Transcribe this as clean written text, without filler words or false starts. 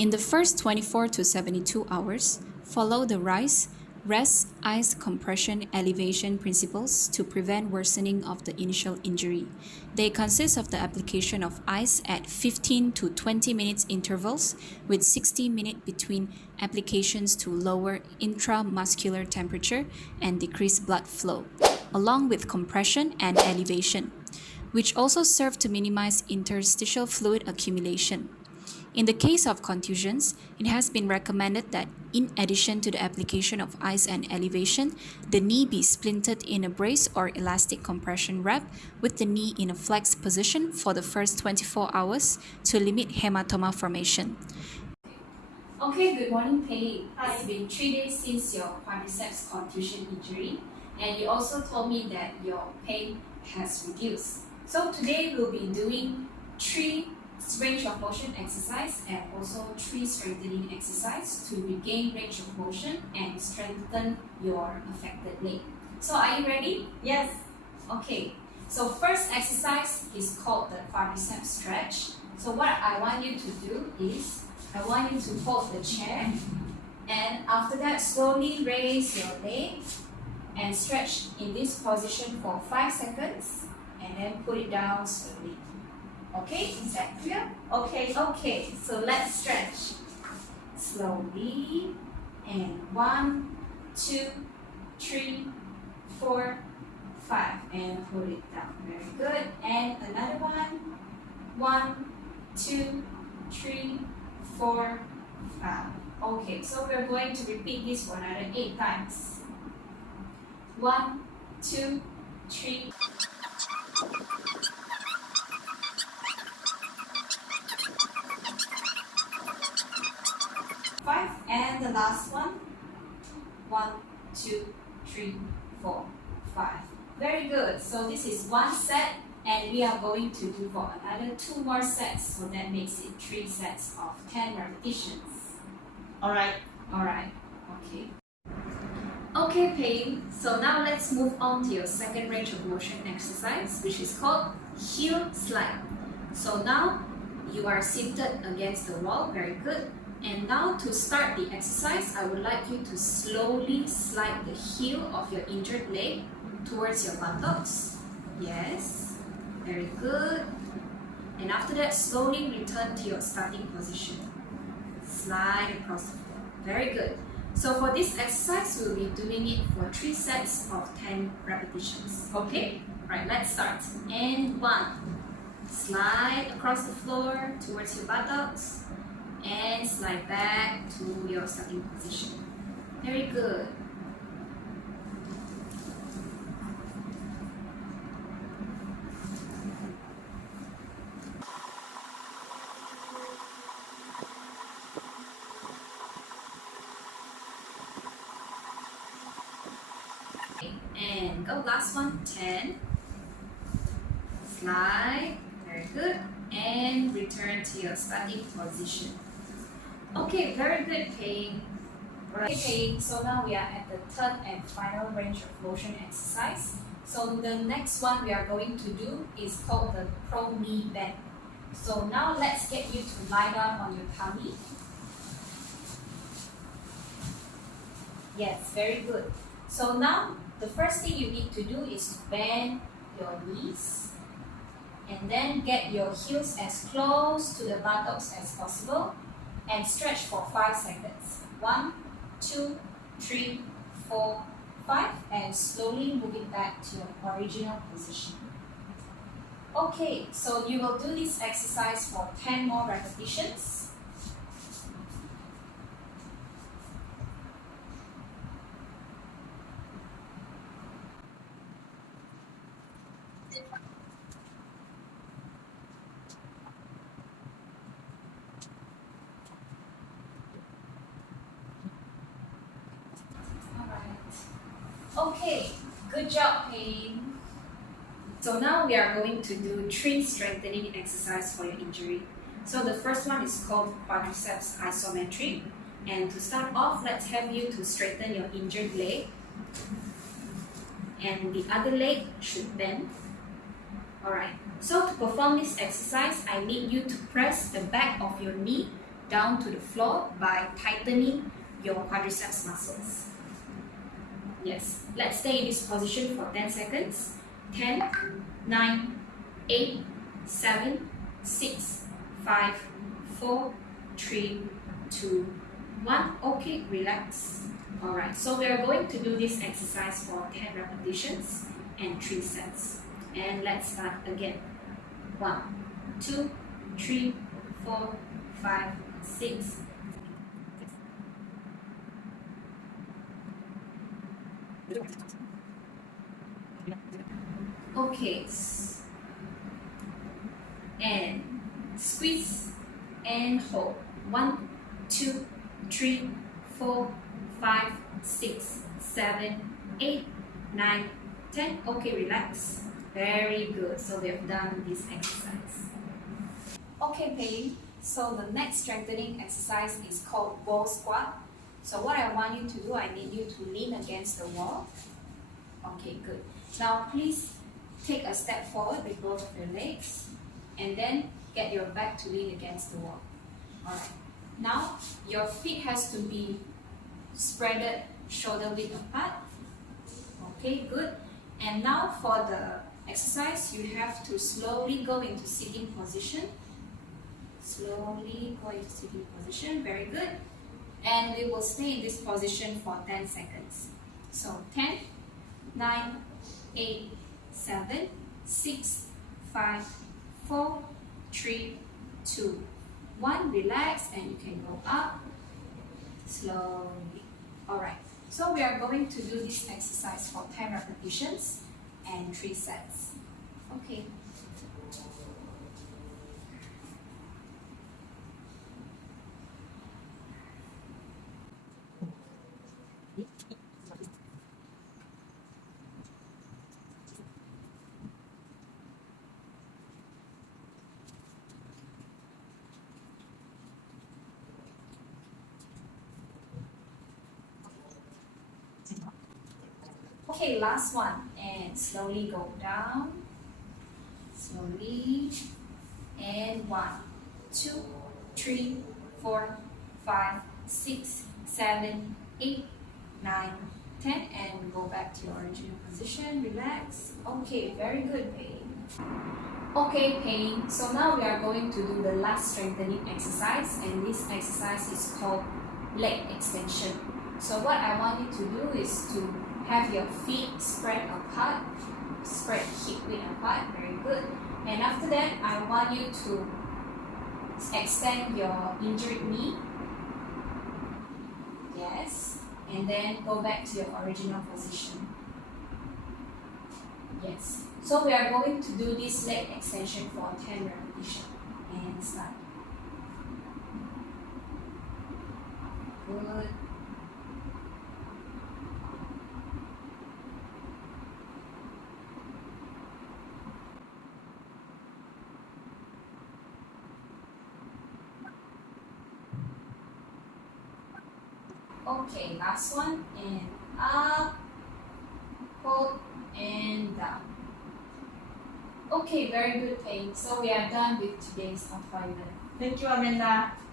In the first 24 to 72 hours, follow the rise, rest, ice compression, elevation principles to prevent worsening of the initial injury. They consist of the application of ice at 15 to 20 minutes intervals with 60 minutes between applications to lower intramuscular temperature and decrease blood flow, along with compression and elevation, which also serve to minimize interstitial fluid accumulation. In the case of contusions, it has been recommended that in addition to the application of ice and elevation, the knee be splintered in a brace or elastic compression wrap with the knee in a flexed position for the first 24 hours to limit hematoma formation. Okay, good morning, Pei. It's been 3 days since your quadriceps contusion injury, and you also told me that your pain has reduced. So today we'll be doing 3 range of motion exercise and also 3 strengthening exercise to regain range of motion and strengthen your affected leg. So are you ready? Yes. Okay. So first exercise is called the quadriceps stretch. So what I want you to do is, I want you to hold the chair, and after that slowly raise your leg and stretch in this position for 5 seconds and then put it down slowly. Okay, is that clear? Okay. Okay, so let's stretch slowly. And 1, 2, 3, 4, 5, and put it down. Very good. And another one. 1, 2, 3, 4, 5. Okay, so we're going to repeat this for another 8 times. 1, 2, 3. And the last one. 1, 2, 3, 4, 5. Very good. So this is 1 set, and we are going to do for another 2 more sets. So that makes it 3 sets of 10 repetitions. Alright. Alright. Okay. Okay, Pei. So now let's move on to your second range of motion exercise, which is called heel slide. So now you are seated against the wall. Very good. And now to start the exercise, I would like you to slowly slide the heel of your injured leg towards your buttocks. Yes, very good. And after that, slowly return to your starting position. Slide across the floor. Very good. So for this exercise, we'll be doing it for 3 sets of 10 repetitions. Okay? Right, let's start. And 1. Slide across the floor towards your buttocks. And slide back to your starting position. Very good. And go, last one, 10. Slide, very good. And return to your starting position. Okay, very good, Pei. Right. Okay, so now we are at the third and final range of motion exercise. So the next one we are going to do is called the pro knee bend. So now let's get you to lie down on your tummy. Yes, very good. So now the first thing you need to do is to bend your knees and then get your heels as close to the buttocks as possible. And stretch for 5 seconds. 1, 2, 3, 4, 5, and slowly move it back to your original position. Okay, so you will do this exercise for 10 more repetitions. Okay, good job, Pei. So now we are going to do 3 strengthening exercises for your injury. So the first one is called quadriceps isometric. And to start off, let's have you to straighten your injured leg. And the other leg should bend. Alright, so to perform this exercise, I need you to press the back of your knee down to the floor by tightening your quadriceps muscles. Yes, let's stay in this position for 10 seconds. 10, 9, 8, 7, 6, 5, 4, 3, 2, 1. Okay, relax. Alright, so we are going to do this exercise for 10 repetitions and 3 sets. And let's start again. 1, 2, 3, 4, 5, 6. Okay, and squeeze and hold. 1, 2, 3, 4, 5, 6, 7, 8, 9, 10. Okay, relax. Very good. So we have done this exercise. Okay, Pei. So the next strengthening exercise is called wall squat. So what I want you to do, I need you to lean against the wall. Okay, good. Now please take a step forward with both of your legs and then get your back to lean against the wall. Alright. Now your feet has to be spreaded shoulder width apart. Okay, good. And now for the exercise, you have to slowly go into sitting position. Slowly go into sitting position. Very good. And we will stay in this position for 10 seconds. So 10, 9, 8, 7, 6, 5, 4, 3, 2, 1. Relax and you can go up slowly. Alright, so we are going to do this exercise for 10 repetitions and 3 sets. Okay. Okay, last one, and slowly go down, slowly, and 1, 2, 3, 4, 5, 6, 7, 8, 9, 10, and go back to your original position, relax. Okay, very good, Pei. Okay, Pei, so now we are going to do the last strengthening exercise, and this exercise is called leg extension. So what I want you to do is to have your feet spread apart, spread hip width apart, very good. And after that, I want you to extend your injured knee. Yes, and then go back to your original position. Yes, so we are going to do this leg extension for 10 repetitions. And start. Good. Okay, last one, and up, hold, and down. Okay, very good, Pei. So we are done with today's appointment. Thank you, Amanda.